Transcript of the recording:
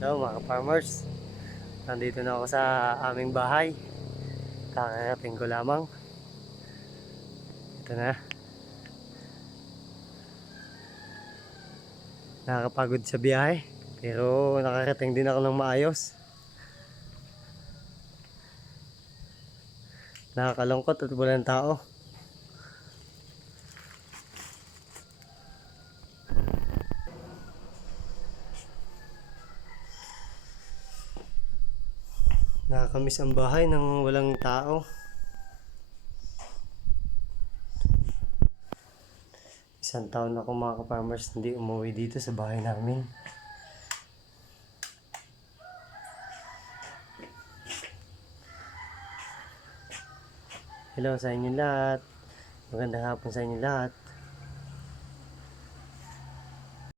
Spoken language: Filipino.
Hello mga farmers, nandito na ako sa aming bahay. Kakarating ko lamang. Ito na. Nakakapagod sa biyahe, pero nakarating din ako ng maayos. Nakakalungkot at walang tao. Nakakamiss ang bahay nang walang tao. Isang taon na ako mga farmers hindi umuwi dito sa bahay namin. Hello sa inyo lahat. Magandang hapon sa inyo lahat.